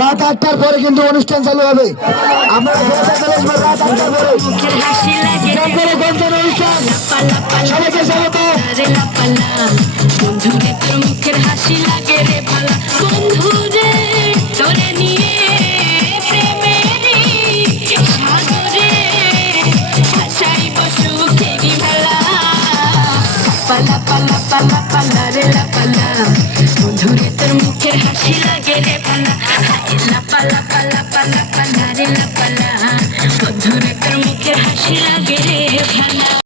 রাত 8টার পরে কিন্তু অনুষ্ঠান চালু হবে। আমরা রাত 8টার পরে অনুষ্ঠান সবাইকে স্বাগত। বন্ধুরে তোর মুখের হাসি লাগে রে ভালা, বন্ধুরে তোরে নিয়ে প্রেমেরই সাগরে ভাসাই সুখেরই ভালা। পালা পালা পালা পালা রে লাপালা, বন্ধুরে তোর মুখের হাসি লাগে রে ভালা, লাপালা পালা পালা।